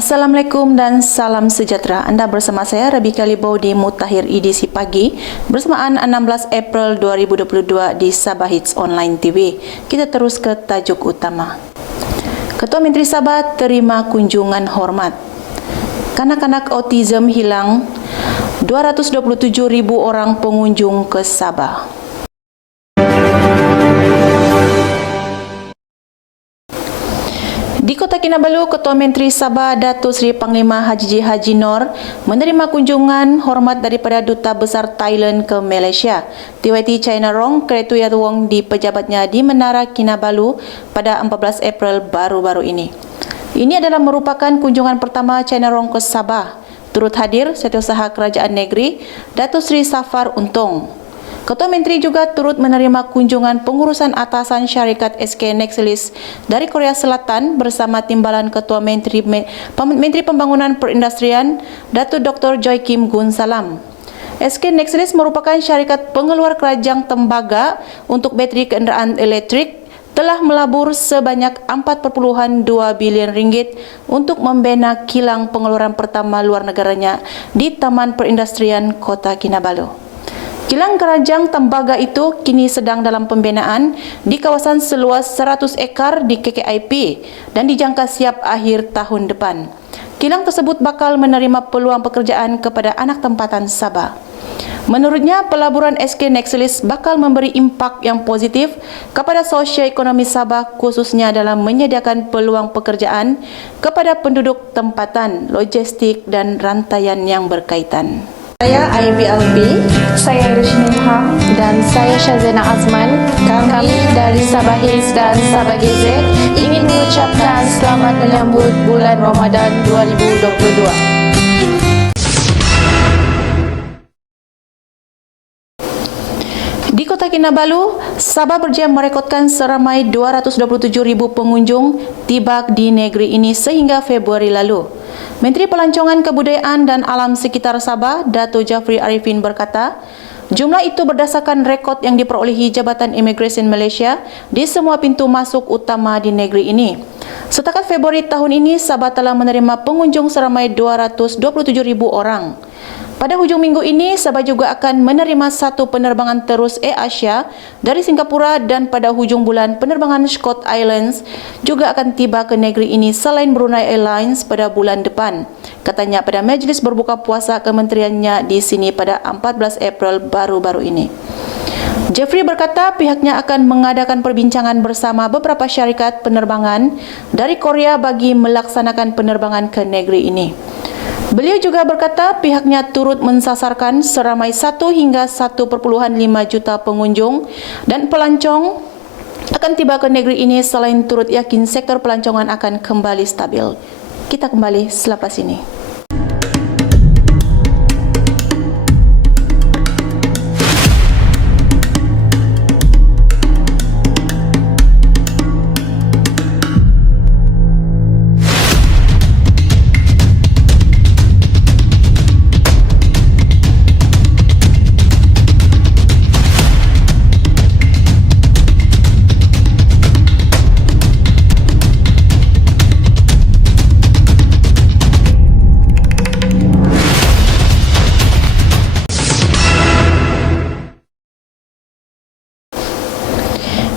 Assalamualaikum dan salam sejahtera. Anda bersama saya Rabika Libau di Mutakhir Edisi Pagi bersamaan 16 April 2022 di Sabah Hits Online TV. Kita terus ke tajuk utama. Ketua Menteri Sabah terima kunjungan hormat. Kanak-kanak autism hilang, 227,000 orang pengunjung ke Sabah. Di Kota Kinabalu, Ketua Menteri Sabah Datuk Seri Panglima Haji Noor menerima kunjungan hormat daripada Duta Besar Thailand ke Malaysia, TYT China Rong Keretuyatwong di pejabatnya di Menara Kinabalu pada 14 April baru-baru ini. Ini adalah merupakan kunjungan pertama China Rong ke Sabah. Turut hadir Setiausaha Kerajaan Negeri Datuk Seri Safar Untung. Ketua Menteri juga turut menerima kunjungan pengurusan atasan syarikat SK Nexelis dari Korea Selatan bersama timbalan Ketua Menteri Pembangunan Perindustrian Datuk Dr. Joy Kim Gun Salam. SK Nexelis merupakan syarikat pengeluar kerajang tembaga untuk bateri kenderaan elektrik, telah melabur sebanyak 4.2 bilion ringgit untuk membina kilang pengeluaran pertama luar negaranya di Taman Perindustrian Kota Kinabalu. Kilang kerajang tembaga itu kini sedang dalam pembinaan di kawasan seluas 100 ekar di KKIP dan dijangka siap akhir tahun depan. Kilang tersebut bakal menerima peluang pekerjaan kepada anak tempatan Sabah. Menurutnya, pelaburan SK Nexelis bakal memberi impak yang positif kepada sosioekonomi Sabah, khususnya dalam menyediakan peluang pekerjaan kepada penduduk tempatan, logistik dan rantaian yang berkaitan. Saya IBLB, saya Irismin Ham, dan saya Syazena Azman. Kami dari Sabah Hits dan Sabah GZ ingin mengucapkan selamat menyambut bulan Ramadan 2022. Di Kota Kinabalu, Sabah berjaya merekodkan seramai 227,000 pengunjung tiba di negeri ini sehingga Februari lalu. Menteri Pelancongan Kebudayaan dan Alam Sekitar Sabah, Dato' Jafri Arifin berkata, jumlah itu berdasarkan rekod yang diperolehi Jabatan Imigresen Malaysia di semua pintu masuk utama di negeri ini. Setakat Februari tahun ini, Sabah telah menerima pengunjung seramai 227,000 orang. Pada hujung minggu ini, Sabah juga akan menerima satu penerbangan terus Air Asia dari Singapura dan pada hujung bulan penerbangan Scott Islands juga akan tiba ke negeri ini selain Brunei Airlines pada bulan depan. Katanya pada majlis berbuka puasa kementeriannya di sini pada 14 April baru-baru ini. Jeffrey berkata pihaknya akan mengadakan perbincangan bersama beberapa syarikat penerbangan dari Korea bagi melaksanakan penerbangan ke negeri ini. Beliau juga berkata pihaknya turut mensasarkan seramai 1 hingga 1,5 juta pengunjung dan pelancong akan tiba ke negeri ini selain turut yakin sektor pelancongan akan kembali stabil. Kita kembali selepas ini.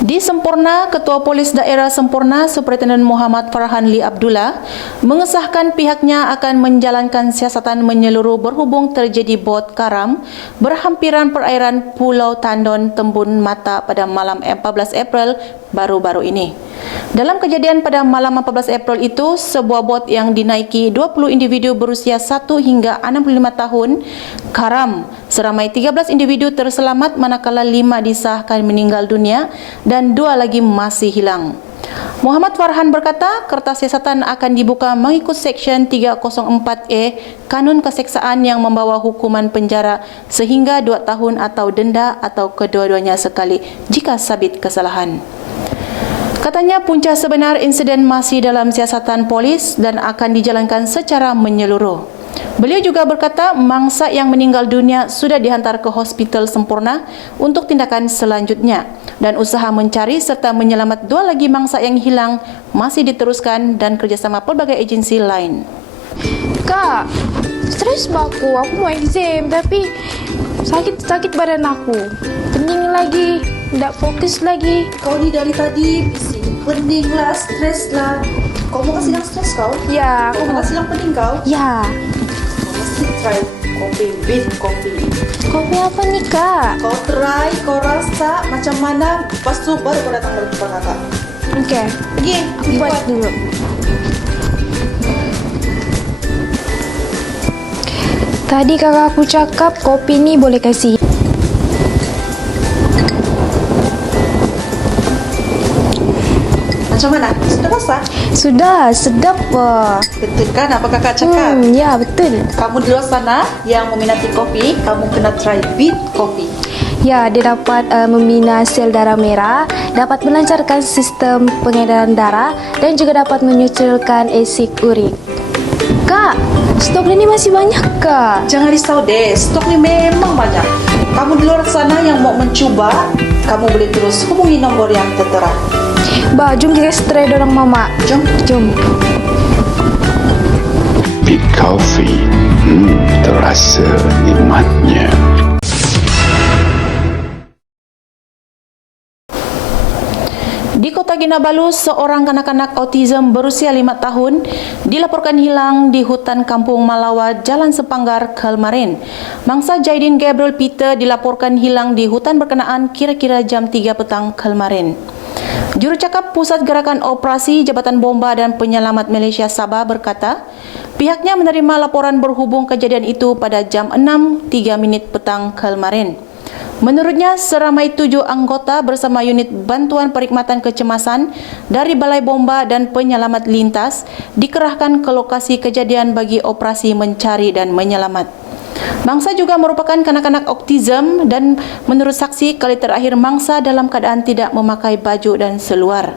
Di Semporna, Ketua Polis Daerah Semporna Superintendent Muhammad Farhan Lee Abdullah mengesahkan pihaknya akan menjalankan siasatan menyeluruh berhubung terjadi bot karam berhampiran perairan Pulau Tandon, Tembun Mata pada malam 14 April baru-baru ini. Dalam kejadian pada malam 14 April itu, sebuah bot yang dinaiki 20 individu berusia 1 hingga 65 tahun karam. Seramai 13 individu terselamat manakala 5 disahkan meninggal dunia dan 2 lagi masih hilang. Muhammad Farhan berkata, kertas siasatan akan dibuka mengikut Seksyen 304A Kanun Keseksaan yang membawa hukuman penjara sehingga 2 tahun atau denda atau kedua-duanya sekali jika sabit kesalahan. Katanya punca sebenar insiden masih dalam siasatan polis dan akan dijalankan secara menyeluruh. Beliau juga berkata mangsa yang meninggal dunia sudah dihantar ke Hospital Semporna untuk tindakan selanjutnya dan usaha mencari serta menyelamat 2 lagi mangsa yang hilang masih diteruskan dan kerjasama pelbagai agensi lain. Kak, stres aku mau exam tapi sakit badan aku. Pening lagi, tidak fokus lagi. Kau ni dari tadi bising, pening lah, stres lah. Kau mau kasih yang stres kau? Ya, Kau aku mau kasih yang pening kau? Ya, Kau mesti try kopi, beef kopi. kopi apa nih kak? Kau try, kau rasa macam mana, lepas tu baru kau datang berjumpa kakak. Oke, Pergi, aku buat dulu. Tadi kakak aku cakap kopi ni boleh kasih. Macam mana? Sudah rasa? Sudah, sedap wah. Betul kan apa kakak cakap? Ya betul. Kamu di luar sana yang meminati kopi, kamu kena try beef kopi. Ya, dia dapat membina sel darah merah, dapat melancarkan sistem pengedaran darah dan juga dapat menyucikan asid urik. Kak, stok ini masih banyak kak. Jangan risau deh, stok ni memang banyak. Kamu di luar sana yang mau mencuba, kamu boleh terus hubungi nombor yang tertera. Bah, jom kita stray dorang mama. Jom. Bit Coffee, terasa nikmatnya. Di Kota Kinabalu, seorang kanak-kanak autism berusia 5 tahun dilaporkan hilang di hutan Kampung Malawa, Jalan Sepanggar, Kelmarin. Mangsa Jaidin Gabriel Peter dilaporkan hilang di hutan berkenaan kira-kira jam 3 petang Kelmarin. Jurucakap Pusat Gerakan Operasi Jabatan Bomba dan Penyelamat Malaysia Sabah berkata, pihaknya menerima laporan berhubung kejadian itu pada jam 6.03 petang Kelmarin. Menurutnya, seramai 7 anggota bersama unit bantuan perkhidmatan kecemasan dari Balai Bomba dan Penyelamat Lintas dikerahkan ke lokasi kejadian bagi operasi mencari dan menyelamat. Mangsa juga merupakan kanak-kanak autism dan menurut saksi kali terakhir mangsa dalam keadaan tidak memakai baju dan seluar.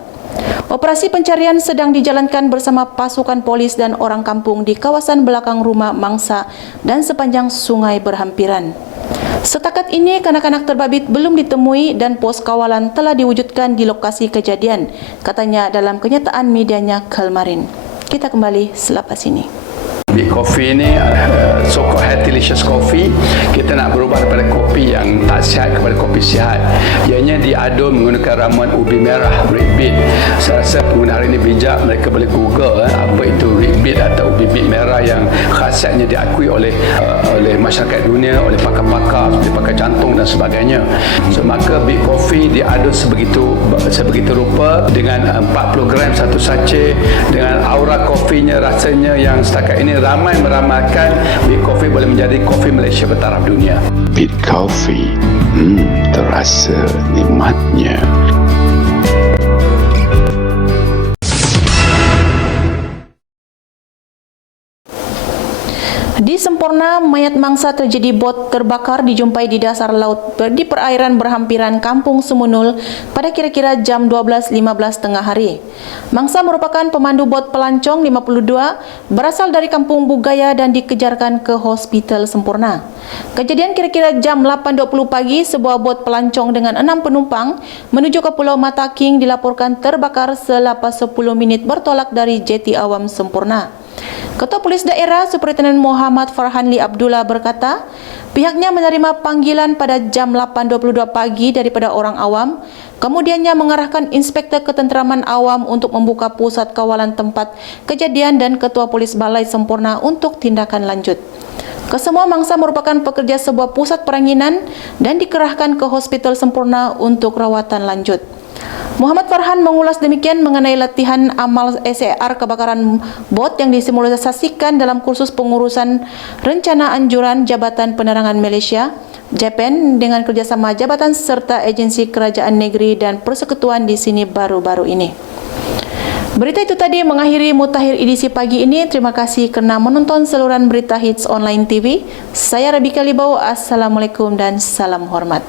Operasi pencarian sedang dijalankan bersama pasukan polis dan orang kampung di kawasan belakang rumah mangsa dan sepanjang sungai berhampiran. Setakat ini, kanak-kanak terbabit belum ditemui dan pos kawalan telah diwujudkan di lokasi kejadian, katanya dalam kenyataan medianya Kelmarin. Kita kembali selepas ini. Big Coffee ni so-called healthy-licious coffee. Kita nak berubah daripada kopi yang tak sihat kepada kopi sihat. Ianya diadun menggunakan ramuan ubi merah, red beet. Saya rasa pengguna hari ini bijak, mereka boleh google apa itu red beet atau ubi beet merah yang khasiatnya diakui oleh masyarakat dunia, oleh pakar-pakar seperti pakar jantung dan sebagainya. So maka Big Coffee diadun sebegitu rupa dengan 40 gram satu sachet, dengan aura kopinya, rasanya yang setakat ini ramai meramalkan Big Coffee boleh menjadi kopi Malaysia bertaraf dunia. Bit Coffee, terasa nikmatnya. Di Semporna, mayat mangsa terjadi bot terbakar dijumpai di dasar laut di perairan berhampiran Kampung Sumunul pada kira-kira jam 12.15 tengah hari. Mangsa merupakan pemandu bot pelancong 52 berasal dari Kampung Bugaya dan dikejarkan ke Hospital Semporna. Kejadian kira-kira jam 8.20 pagi, sebuah bot pelancong dengan 6 penumpang menuju ke Pulau Mata King dilaporkan terbakar selepas 10 minit bertolak dari Jeti Awam Semporna. Ketua Polis Daerah Superintendent Muhammad Farhanli Abdullah berkata, pihaknya menerima panggilan pada jam 8.22 pagi daripada orang awam, kemudiannya mengarahkan Inspektor Ketenteraman Awam untuk membuka pusat kawalan tempat kejadian dan Ketua Polis Balai Semporna untuk tindakan lanjut. Kesemua mangsa merupakan pekerja sebuah pusat peranginan dan dikerahkan ke Hospital Semporna untuk rawatan lanjut. Muhammad Farhan mengulas demikian mengenai latihan amal SAR kebakaran bot yang disimulasikan dalam kursus pengurusan rencana anjuran Jabatan Penerangan Malaysia, JPN, dengan kerjasama jabatan serta agensi kerajaan negeri dan persekutuan di sini baru-baru ini. Berita itu tadi mengakhiri Mutakhir edisi pagi ini. Terima kasih kerana menonton saluran berita Hits Online TV. Saya Rabika Libau. Assalamualaikum dan salam hormat.